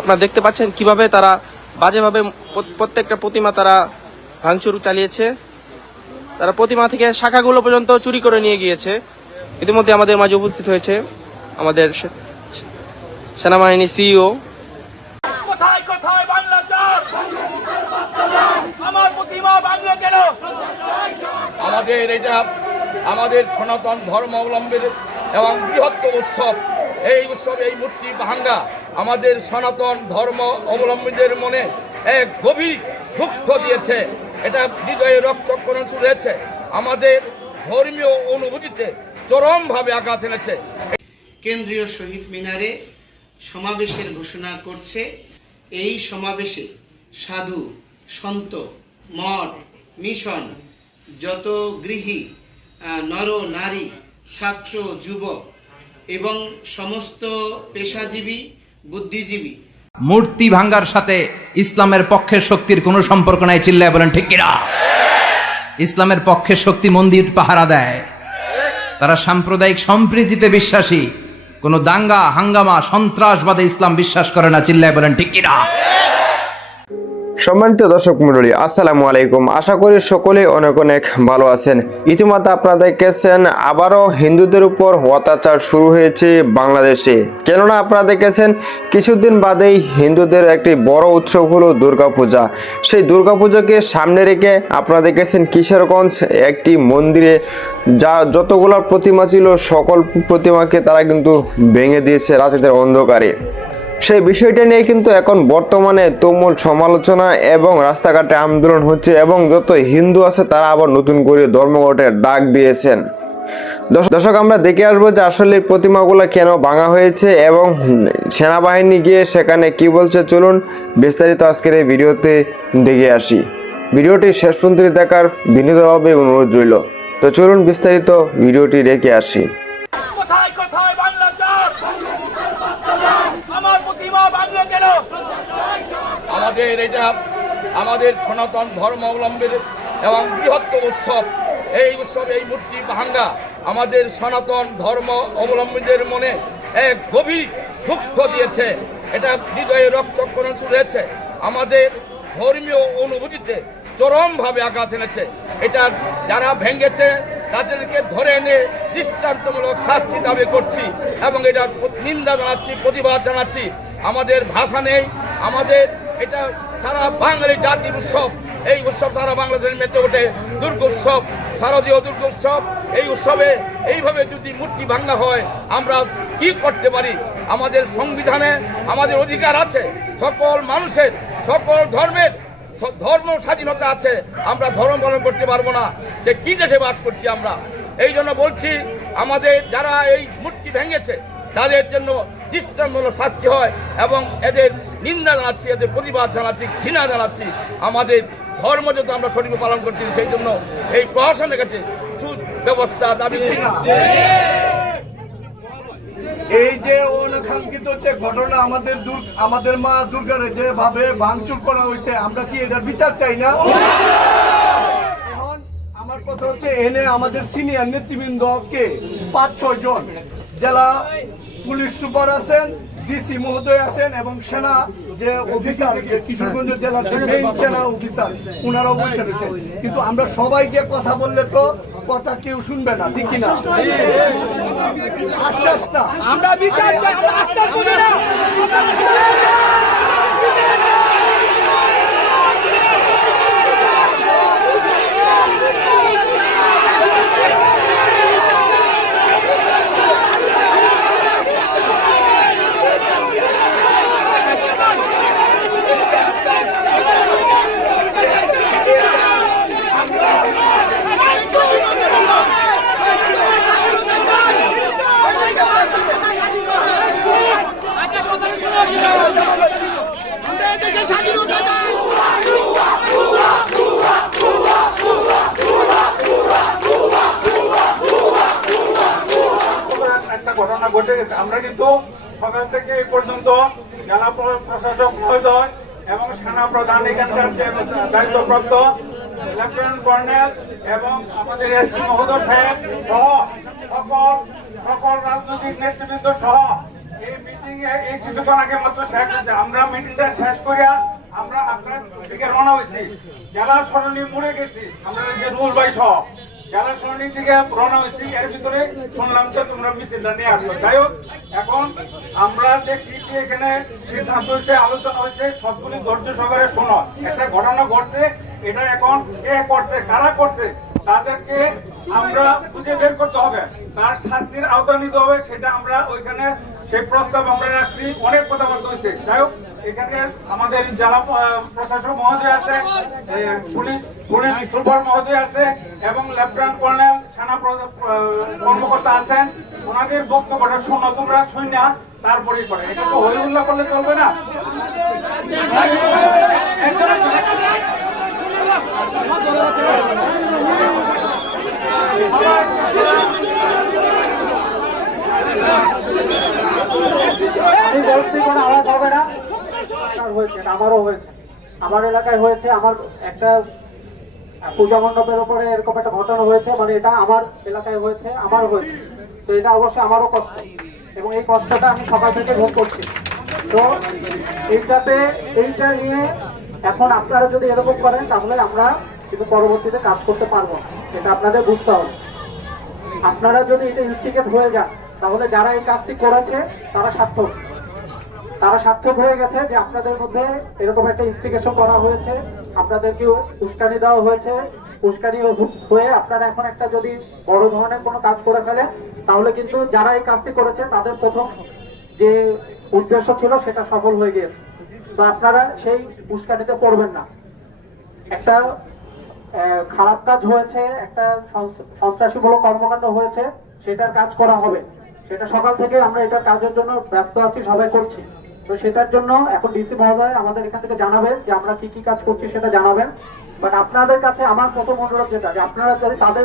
আপনারা দেখতে পাচ্ছেন কীভাবে তারা বাজেভাবে প্রত্যেকটা প্রতিমা তারা ভাঙচুর চালিয়েছে। তারা প্রতিমা থেকে শাখাগুলো পর্যন্ত চুরি করে নিয়ে গিয়েছে। ইতিমধ্যে আমাদের মাঝে উপস্থিত হয়েছে আমাদের সে- সেনাবাহিনী সিইও। আমাদের এটা আমাদের সনাতন ধর্ম অবলম্বীর এবং বৃহত্তম উৎসব এই উৎসবে, এই মূর্তি ভাঙ্গা আমাদের সনাতন ধর্ম অবলম্বীদের মনে এক গভীর দুঃখ দিয়েছে। এটা হৃদয়ে রক্তক্ষরণ শুরু হয়েছে আমাদের ধর্মীয় অনুভূতিতে চরমভাবে আঘাত এনেছে। কেন্দ্রীয় শহীদ মিনারে সমাবেশের ঘোষণা করছে। এই সমাবেশে সাধু, সন্ত, মঠ, মিশন, যত গৃহী নর, নারী, ছাত্র, যুবক এবং সমস্ত পেশাজীবী, বুদ্ধিজীবী। মূর্তি ভাঙ্গার সাথে ইসলামের পক্ষের শক্তির কোনো সম্পর্ক নাই, চিল্লায় বলেন, ঠিক কিনা? ইসলামের পক্ষের শক্তি মন্দির পাহারা দেয়। তারা সাম্প্রদায়িক সম্প্রীতিতে বিশ্বাসী। কোনো দাঙ্গা, হাঙ্গামা, সন্ত্রাসবাদে ইসলাম বিশ্বাস করে না, চিল্লায় বলেন, ঠিক কিনা? সম্মানিত দর্শক মন্ডলী আসসালামু আলাইকুম। আশা করি সকলে অনেক অনেক ভালো আছেন। ইতিমধ্যে আপনারা দেখেছেন আবারও হিন্দুদের উপর অত্যাচার শুরু হয়েছে বাংলাদেশে। কেননা আপনারা দেখেছেন কিছুদিন বাদেই হিন্দুদের একটি বড় উৎসব হলো দুর্গাপূজা। সেই দুর্গাপূজাকে সামনে রেখে আপনারা দেখেছেন কিশোরগঞ্জ একটি মন্দিরে, যা যতগুলো প্রতিমা ছিল, সকল প্রতিমাকে তারা কিন্তু ভেঙে দিয়েছে রাতের অন্ধকারে। সেই বিষয়টা নিয়ে কিন্তু এখন বর্তমানে তুমুল সমালোচনা এবং রাস্তাঘাটে আন্দোলন হচ্ছে এবং যত হিন্দু আছে তারা আবার নতুন করে ধর্মঘটের ডাক দিয়েছেন। দর্শক, আমরা দেখে আসব যে আসলে প্রতিমাগুলো কেন ভাঙা হয়েছে এবং সেনাবাহিনী গিয়ে সেখানে কি বলছে। চলুন বিস্তারিত আজকের এই ভিডিওতে দেখে আসি। ভিডিওটি শেষ পর্যন্ত দেখার বিনীতভাবে অনুরোধ রইল। তো চলুন বিস্তারিত ভিডিওটি রেখে আসি কোথায় কোথায় বাংলা চার আমার প্রতিমা বাংলা কেন আমাদের এটা আমাদের সনাতন ধর্ম অবলম্বীর এবং বৃহত্তম উৎসব। এই উৎসব, এই মূর্তি ভাঙ্গা আমাদের সনাতন ধর্ম অবলম্বীদের মনে এক গভীর দুঃখ দিয়েছে। এটা হৃদয়ে রক্তক্ষরণ শুরু হয়েছে আমাদের ধর্মীয় অনুভূতিতে চরমভাবে আঘাত এনেছে। এটা যারা ভেঙেছে, তাদেরকে ধরে এনে দৃষ্টান্তমূলক শাস্তি দাবি করছি এবং এটার নিন্দা জানাচ্ছি, প্রতিবাদ জানাচ্ছি। আমাদের ভাষা নেই, আমাদের এটা সারা বাঙালি জাতির উৎসব। এই উৎসব সারা বাংলাদেশের মেতে ওঠে। দুর্গোৎসব শারদীয় দুর্গোৎসব এই উৎসবে এইভাবে যদি মূর্তি ভাঙা হয়, আমরা কি করতে পারি? আমাদের সংবিধানে আমাদের অধিকার আছে। সকল মানুষের, সকল ধর্মের ধর্ম স্বাধীনতা আছে। আমরা ধর্ম পালন করতে পারব না। সে কি দেশে বাস করছি আমরা? এই জন্য বলছি, আমাদের যারা এই মূর্তি ভেঙেছে, তাদের জন্য দৃষ্টান্তমূলক শাস্তি হয় এবং এদের নিন্দা জানাচ্ছি এদের প্রতিবাদ জানাচ্ছি, ঘৃণা জানাচ্ছি। আমাদের ধর্ম যাতে আমরা সঠিক পালন করছি, সেই জন্য এই প্রশাসনের কাছে সুব্যবস্থা দাবি এই যে অনাকাঙ্ক্ষিত যে ঘটনা আমাদের আমাদের মা দুর্গার যেভাবে ভাঙচুর করা হয়েছে, আমরা কি এটার বিচার চাই না? এখন আমার কথা হচ্ছে, এনে আমাদের সিনিয়র নেতৃবৃন্দকে পাঁচ ছয় জন জেলা পুলিশ সুপার আছেন ডিসি মহোদয় আছেন এবং সেনা যে অফিসার কিশোরগঞ্জ জেলার যে মেইন সেনা অফিসার ওনারাও বসে রয়েছেন। কিন্তু আমরা সবাই গিয়ে কথা বললে তো কথা কেউ শুনবে না, ঠিক কিনা? আশ্বাস না। আমরা বিচার আশ্বাস করি না একটা ঘটনা ঘটে গেছে আমরা কিন্তু সকাল থেকে এই পর্যন্ত জেলা প্রশাসক মহোদয় এবং সেনা প্রধান এখানকার যে দায়িত্বপ্রাপ্ত লেফটেন্যান্ট কর্নেল এবং আমাদের এসপি মহোদয় সাহেব সহ সকল সকল রাজনৈতিক নেতৃবৃন্দ সহ এই মিটিং মিটিং এই কিছুক্ষণ আগে মাত্র শেষ হয়েছে। আমরা মিটিংটা শেষ করিয়া আমরা আপনার দিকে রওনা হয়েছি। জেলা সরণি মুড়ে গেছি। আমরা যে রুল বাই সহ। জেলা সরণি থেকে রওনা হয়েছি, এর ভিতরে শুনলাম যে তোমরা মিছিলটা নিয়ে আসলো যাই হোক, এখন আমরা যে কি কি এখানে সিদ্ধান্ত হয়েছে, আলোচনা হয়েছে, সবগুলি ধৈর্য সহকারে শোনো। একটা ঘটনা ঘটছে, এটা এখন কে করছে, কারা করছে, তাদেরকে আমরা খুঁজে বের করতে হবে। তার শাস্তির আওতা নিতে হবে, সেটা আমরা ওইখানে সেই প্রস্তাব আমরা রাখছি, অনেক কথাবার্তা হয়েছে। যাই হোক এখানে আমাদের জেলা প্রশাসক মহোদয় আছে পুলিশ পুলিশ সুপার মহোদয় আছে, এবং লেফটেন্যান্ট কর্নেল সেনা কর্মকর্তা আছেন। ওনাদের বক্তব্যটা শোনো, তোমরা শুনে তারপরেই করে এটা তো হই উল্লাহ করলে চলবে না। আমি বলছি কোনো আওয়াজ হবে না আপনার হয়েছে এটা আমারও হয়েছে আমার এলাকায় হয়েছে, আমার একটা পূজা মণ্ডপের উপরে এরকম একটা ঘটনা হয়েছে মানে এটা আমার এলাকায় হয়েছে আমার হয়েছে। তো এটা অবশ্যই আমারও কষ্ট। এবং এই কষ্টটা আমি সকাল থেকে ভোগ করছি। তো এইটাতে, এইটা নিয়ে এখন আপনারা যদি এরকম করেন, তাহলে আমরা কিন্তু পরবর্তীতে কাজ করতে পারব না। এটা আপনাদের বুঝতে হবে। আপনারা যদি এটা ইনস্টিগেট হয়ে যান, তাহলে যারা এই কাজটি করেছে, তারা সার্থক। তারা সার্থক হয়ে গেছে যে আপনাদের মধ্যে এরকম একটা ইনস্টিগেশন করা হয়েছে। আপনাদেরকে উস্কানি দেওয়া হয়েছে। উস্কানি হয়ে আপনারা এখন একটা যদি বড় ধরনের কোনো কাজ করে ফেলেন, তাহলে কিন্তু যারা এই কাজটি করেছে, তাদের প্রথম যে উদ্দেশ্য ছিল, সেটা সফল হয়ে গিয়েছে। তো আপনারা সেই উস্কানিতে পড়বেন না। একটা খারাপ কাজ হয়েছে, একটা সন্ত্রাস- সন্ত্রাসীমূলক কর্মকাণ্ড হয়েছে, সেটার কাজ করা হবে। সেটা সকাল থেকে আমরা এটার কাজের জন্য ব্যস্ত আছি, সবাই করছি। তো সেটার জন্য এখন ডিসি মহোদয় আমাদের এখান থেকে জানাবেন যে আমরা কি কি কাজ করছি সেটা জানাবেন। বাট আপনাদের কাছে আমার প্রথম অনুরোধ যেটা, যে আপনারা যদি তাদের,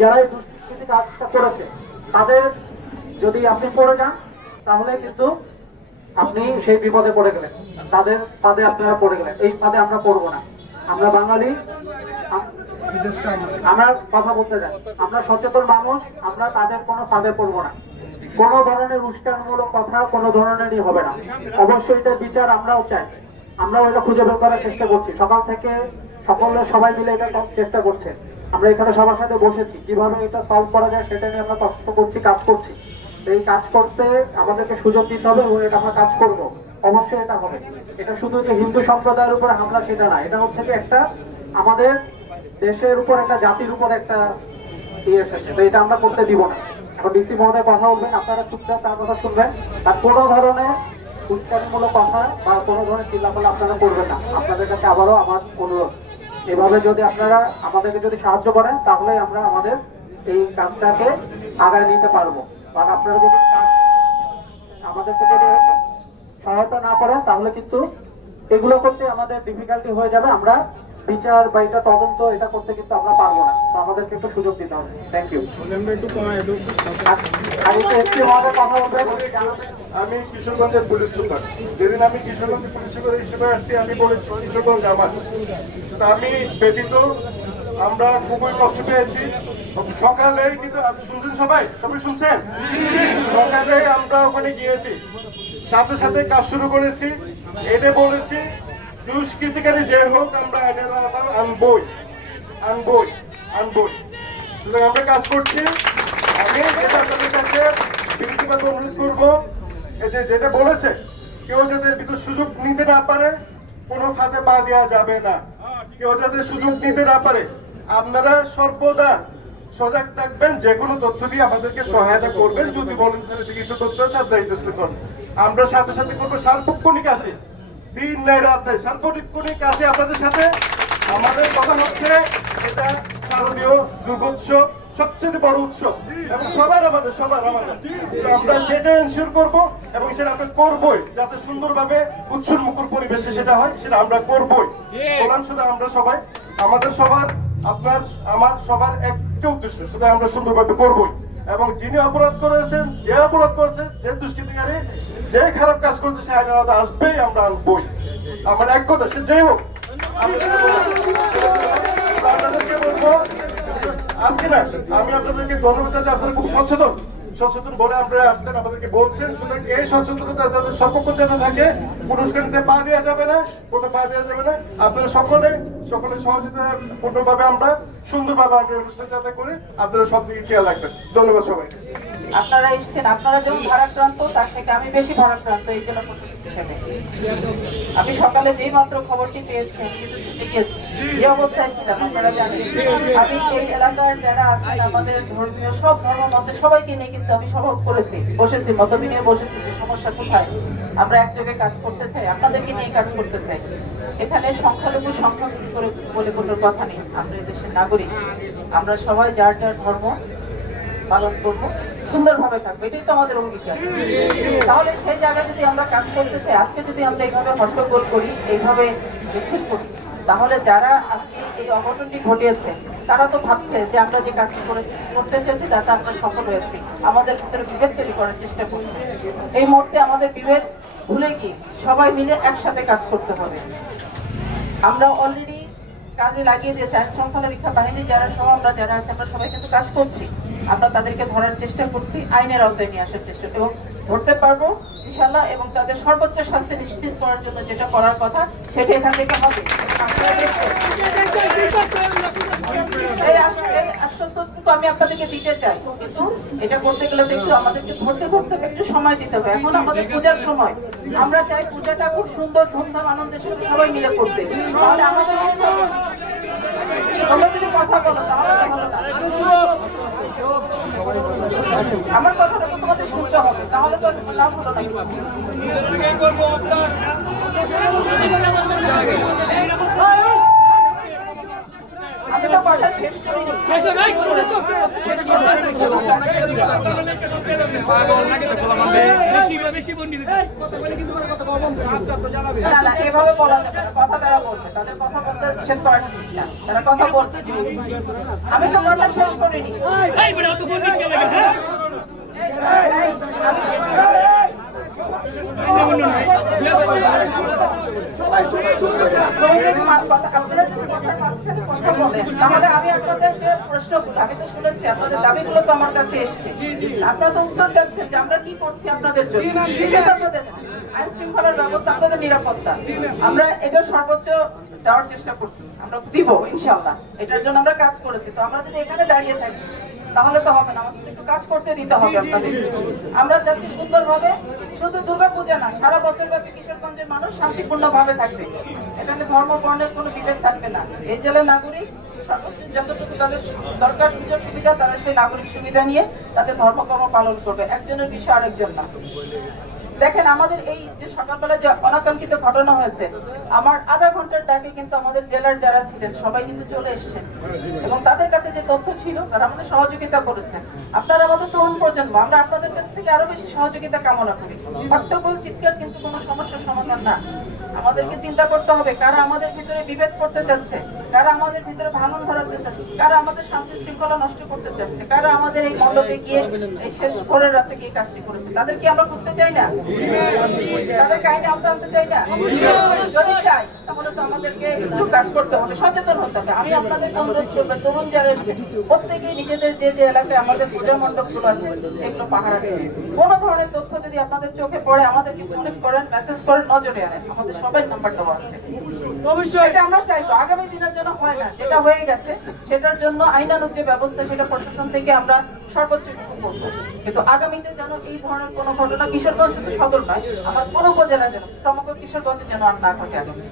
যারা এই দুষ্কৃতি কাজটা করেছে, তাদের যদি আপনি পড়ে যান, তাহলে কিন্তু আপনি সেই বিপদে পড়ে গেলেন। তাদের পাদে আপনারা পড়ে গেলেন। এই পাদে আমরা পড়ব না। আমরা বাঙালি আমরা কথা বলতে যাই। আমরা সচেতন মানুষ, আমরা তাদের কোনো ফাঁদে পড়ব না। কোনো ধরনের উস্কানমূলক কথা কোনো ধরনেরই হবে না। অবশ্যই এটা বিচার আমরাও চাই। আমরাও এটা খুঁজে বের করার চেষ্টা করছি। সকাল থেকে সকলে সবাই মিলে এটা চেষ্টা করছে। আমরা এখানে সবার সাথে বসেছি। কীভাবে এটা সলভ করা যায় সেটা নিয়ে আমরা কষ্ট করছি, কাজ করছি। এই কাজ করতে আমাদেরকে সুযোগ দিতে হবে এবং এটা আমরা কাজ করব। অবশ্যই এটা হবে। এটা শুধু যে হিন্দু সম্প্রদায়ের উপরে হামলা, সেটা না। এটা হচ্ছে কি একটা আমাদের দেশের উপর, একটা জাতির উপর একটা ইয়ে এসেছে। তো এটা আমরা করতে দিব না। ডিসি মহোদয় কথা বলবেন, আপনারা চুপচাপ তার কথা শুনবেন আর কোনো ধরনের উস্কানিমূলক কথা বা কোনো ধরনের চিল্লাপাল্লা আপনারা করবেন না। আপনাদের কাছে আবারও আমার অনুরোধ। এভাবে যদি আপনারা আমাদেরকে যদি সাহায্য করেন, তাহলে আমরা আমাদের এই কাজটাকে আগায় নিতে পারব। বা আপনারা যদি আমাদেরকে যদি সহায়তা না করেন, তাহলে কিন্তু এগুলো করতে আমাদের ডিফিকাল্টি হয়ে যাবে। আমরা বিচার বা এটা তদন্ত এটা করতে কিন্তু আমরা পারব না। তো আমাদেরকে একটু সুযোগ দিতে হবে। থ্যাংক ইউ আমি কিশোরগঞ্জের পুলিশ সুপার। যেদিন আমি কিশোরগঞ্জের পুলিশ সুপার হিসেবে আসছি আমি বলেছি কিশোরগঞ্জ আমার। আমি ব্যতীত আমরা খুবই কষ্ট পেয়েছি। সকালে কিন্তু আপনি শুনছেন সবাই? সবাই শুনছেন? সকালে আমরা ওখানে গিয়েছি। সাথে সাথে কাজ শুরু করেছি। এটা বলেছি দুষ্কৃতিকারী যে হোক, আমরা আওতায় আনবই। আনবই আনবই। সুতরাং আমরা কাজ করছি। আমি আপনাদের কাছে ব্যক্তিগত অনুরোধ করব যে যেটা বলেছে, কেউ এর ভিতর সুযোগ নিতে না পারে, কোনো ফাঁদে পা দেওয়া যাবে না। কেউ যাতে সুযোগ নিতে না পারে, আপনারা সর্বদা সজাগ থাকবেন, যে কোনো তথ্য দিয়ে আমাদেরকে সহায়তা করবেন। যদি বলেন স্যার এদিকে একটু তথ্য আছে? আপনারা select আমরা সাথে সাথে করব, সার্বক্ষণিক আছে। দিন নাই রাত নাই। সার্বক্ষণিক আছে আপনাদের সাথে আমাদের কথা হচ্ছে এটা শারদীয় দুর্গোৎসব সবচেয়ে বড় উৎসব। এবং সবার আমাদের সবার আমাদের। আমরা সেটা এনশিওর করব এবং সেটা আমরা করবই যাতে সুন্দরভাবে উৎসব মুখর পরিবেশে সেটা হয় সেটা আমরা করবই। বললাম শুধু আমরা সবাই আমাদের সবার আপনার আমার সবার একটা উদ্দেশ্য সেটা আমরা সুন্দরভাবে করবই। এবং যিনি অপরাধ করেছেন, যে অপরাধ করেছে, যে দুষ্কৃতিকারী, যে খারাপ কাজ করছে, সে আইনের আওতায় আসবেই, আমরা আনবই। আমার এক কথা, সে যেই হোক। আজকে না, আমি আপনাদেরকে ধন্যবাদ আপনারা খুব সচেতন। সচেতন বলে আপনারা আসছেন, আমাদেরকে বলছেন, সুতরাং এই সচেতনতা যাতে সর্বক্ষণ যাতে থাকে, পুরস্কার নিতে পা দেওয়া যাবে না, কোনো পা দেওয়া যাবে না। আপনারা সকলে সকলে সহযোগিতা পূর্ণভাবে আমরা সুন্দরভাবে আমরা অনুষ্ঠান যাতে করি, আপনারা সব দিকে খেয়াল রাখবেন। ধন্যবাদ সবাই আপনারা এসেছেন, আপনারা যেমন ভারাক্রান্ত, তার থেকে আমি বেশি ভারাক্রান্ত, এই জন্য আমি সকালে যেই মাত্র খবরটি পেয়েছি কিন্তু ছুটে গিয়েছি। ধর্মীয় সব ধর্ম মতে সবাইকে নিয়ে কিন্তু আমি করেছি, বসেছি আমরা একযোগে কাজ করতে চাই, আপনাদেরকে নিয়ে কাজ করতে চাই। এখানে সংখ্যালঘু সংখ্যা করে বলে কোনো কথা নেই। আমরা দেশের নাগরিক। আমরা সবাই যার যার ধর্ম পালন করব, সুন্দরভাবে থাকব। এটাই তো আমাদের অঙ্গীকার। তাহলে সেই জায়গায় যদি আমরা কাজ করতে চাই, আজকে যদি আমরা এইভাবে হট্টগোল করি, এইভাবে মিছিল করি তাহলে যারা আজকে এই অঘটনটি ঘটিয়েছে, তারা তো ভাবছে যে আমরা যে কাজটি করে করতে চেয়েছি, তাতে আমরা সফল হয়েছি। আমাদের ভিতরে বিভেদ তৈরি করার চেষ্টা করছি। এই মুহূর্তে আমাদের বিভেদ ভুলে গিয়ে সবাই মিলে একসাথে কাজ করতে হবে। আমরা অলরেডি কাজে লাগিয়ে যে আইন শৃঙ্খলা বাহিনী যারা সহ আমরা যারা আছে, আমরা সবাই কিন্তু কাজ করছি আমরা তাদেরকে ধরার চেষ্টা করছি, আইনের আওতায় নিয়ে আসার চেষ্টা এবং ধরতে পারব ইনশাল্লাহ এবং তাদের সর্বোচ্চ শাস্তি নিশ্চিত করার জন্য যেটা করার কথা, সেটা এখান থেকে হবে। এই আশ- এই আশ্বস্তটুকু আমি আপনাদেরকে দিতে চাই। কিন্তু এটা করতে গেলে তো আমাদেরকে ধরতে ধরতে একটু সময় দিতে হবে। এখন আমাদের পূজার সময়। আমরা চাই পূজাটা খুব সুন্দর, ধুমধাম আনন্দের সবাই মিলে করতে। আমার কথাটা তোমাদের শুনতে হবে, তাহলে তো লাভ হলো না কিছু। আমি তো কথা শেষ করিনি না না এভাবে বলা যাবে কথা তারা বলবে। তাদের কথা বলতে নিষেধ করা ঠিক না তারা কথা বলতে আমি তো কথা শেষ করিনি। আপনারা তো উত্তর যে আমরা কি করছি আপনাদের আইন শৃঙ্খলার ব্যবস্থা নিরাপত্তা আমরা এটা সর্বোচ্চ দেওয়ার চেষ্টা করছি আমরা দিব ইনশাল্লাহ এটার জন্য আমরা কাজ করেছি তো আমরা যদি এখানে দাঁড়িয়ে থাকি তাহলে তো হবে না আমাদের একটু কাজ করতে দিতে হবে আপনাদের। আমরা চাচ্ছি সুন্দরভাবে শুধু দুর্গা পূজা না সারা বছর ব্যাপী কিশোরগঞ্জের মানুষ শান্তিপূর্ণ ভাবে থাকবে। এখানে ধর্ম বর্ণের কোনো বিভেদ থাকবে না। এই জেলার নাগরিক সর্বোচ্চ যতটুকু তাদের দরকার সুযোগ সুবিধা তারা সেই নাগরিক সুবিধা নিয়ে তাদের ধর্মকর্ম পালন করবে। একজনের বিষয় আরেকজন না। দেখেন, আমাদের এই যে সকালবেলা যে অনাকাঙ্ক্ষিত ঘটনা হয়েছে, আমার আধা ঘণ্টার ডাকে কিন্তু আমাদের জেলার যারা ছিলেন, সবাই কিন্তু চলে এসছেন। এবং তাদের কাছে যে তথ্য ছিল, তারা আমাদের সহযোগিতা করেছেন। আপনারা আমাদের তরুণ প্রজন্ম, আমরা আপনাদের কাছ থেকে আরও বেশি সহযোগিতা কামনা করি। হট্টগোল চিৎকার কিন্তু কোনো সমস্যার সমাধান না। আমাদেরকে চিন্তা করতে হবে, কারা আমাদের ভিতরে বিভেদ করতে চাচ্ছে, কারা আমাদের ভিতরে ভাঙন ধরাতে চাচ্ছে, কারা আমাদের শান্তি শৃঙ্খলা নষ্ট করতে চাচ্ছে, কারা আমাদের এই মণ্ডপে গিয়ে এই শেষ ভোরের রাতে গিয়ে কাজটি করেছে। তাদেরকে আমরা খুঁজতে চাই না? তাদের কাহিনী আমরা আনতে চাই না? যদি চাই, তাহলে তো আমাদেরকে একটু কাজ করতে হবে, সচেতন হতে হবে। আমি আপনাদের অনুরোধ করব, তরুণ যারা এসছে, প্রত্যেকেই নিজেদের যে যে এলাকায় আমাদের পূজা মণ্ডপগুলো আছে, এগুলো পাহারা দেবে। কোন ধরনের তথ্য যদি আপনাদের চোখে পড়ে, আমাদেরকে ফোন করেন মেসেজ করেন নজরে আনেন, আমাদের সবাই নাম্বার দেওয়া আছে। এটা আমরা চাইব। আগামী দিনের জন্য হয় না। যেটা হয়ে গেছে, সেটার জন্য আইনানুগ যে ব্যবস্থা সেটা প্রশাসন থেকে আমরা সর্বোচ্চ করব। কিন্তু আগামীতে যেন এই ধরনের কোনো ঘটনা কিশোরগঞ্জ শুধু সদর নয়, আমার কোনো উপজেলা যেন, সমগ্র কিশোরগঞ্জে যেন আর না ঘটে আগামী।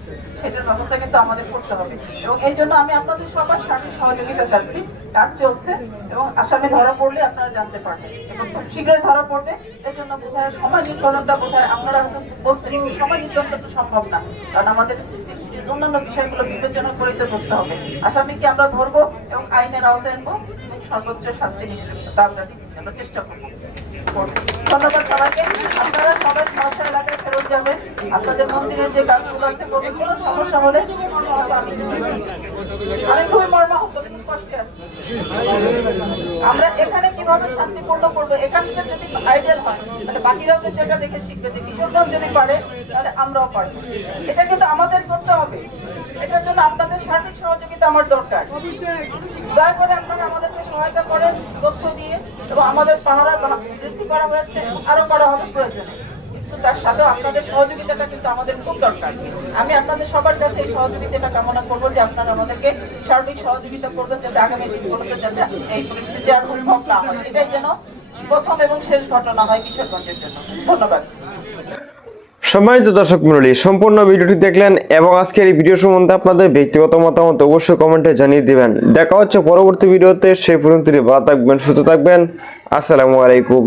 সেটার ব্যবস্থা কিন্তু আমাদের করতে হবে। এবং এই জন্য আমি আপনাদের সবার সাথে সহযোগিতা চাচ্ছি। কাজ চলছে এবং আসামি ধরা পড়লে আপনারা জানতে পারবেন। এবং খুব শীঘ্রই ধরা পড়বে। এই জন্য বোধহয় সময় নির্ধারণটা বোধহয় আপনারা বলছেন, কিন্তু সময় নির্ধারণটা তো সম্ভব না। কারণ আমাদের সিসি অন্যান্য বিষয়গুলো বিবেচনা করিতে করতে হবে। আসামিকে আমরা ধরবো এবং আইনের আওতায় আনব এবং সর্বোচ্চ শাস্তি নিশ্চিত আমরা দিচ্ছি, আমরা চেষ্টা করব। ধন্যবাদ সবাইকে। আপনারা সবাই সমস্যা এলাকায় ফেরত যাবেন। আপনাদের মন্দিরের যে কাজগুলো আছে কোনো সমস্যা হলে আমি খুবই মর্মাহত আমরা এখানে কীভাবে শান্তিপূর্ণ করব? এখান থেকে যদি আইডিয়াল হয়, তাহলে বাকিরাও তো যেটা দেখে শিখবে যে কিশোরগঞ্জ যদি পারে, তাহলে আমরাও পারব। এটা কিন্তু আমাদের করতে হবে। এটার জন্য আপনাদের সার্বিক সহযোগিতা আমার দরকার। দয়া করে আপনারা আমাদেরকে সহায়তা করেন তথ্য দিয়ে এবং আমাদের পাহারা বৃদ্ধি করা হয়েছে, আরও করা হবে প্রয়োজনে। কিন্তু তার সাথেও আপনাদের সহযোগিতাটা কিন্তু আমাদের খুব দরকার। আমি আপনাদের সবার কাছে এই সহযোগিতাটা কামনা করব যে আপনারা আমাদেরকে সার্বিক সহযোগিতা করবেন যাতে আগামী দিনগুলোতে যাতে এই পরিস্থিতি আর না হয়। এটাই যেন প্রথম এবং শেষ ঘটনা হয় কিশোরগঞ্জের জন্য। ধন্যবাদ। সম্মানিত দর্শক মন্ডলী সম্পূর্ণ ভিডিওটি দেখলেন এবং আজকের এই ভিডিও সম্বন্ধে আপনাদের ব্যক্তিগত মতামত অবশ্যই কমেন্টে জানিয়ে দিবেন। দেখা হচ্ছে পরবর্তী ভিডিওতে, সেই পর্যন্ত ভালো থাকবেন, সুস্থ থাকবেন। আসসালামু আলাইকুম।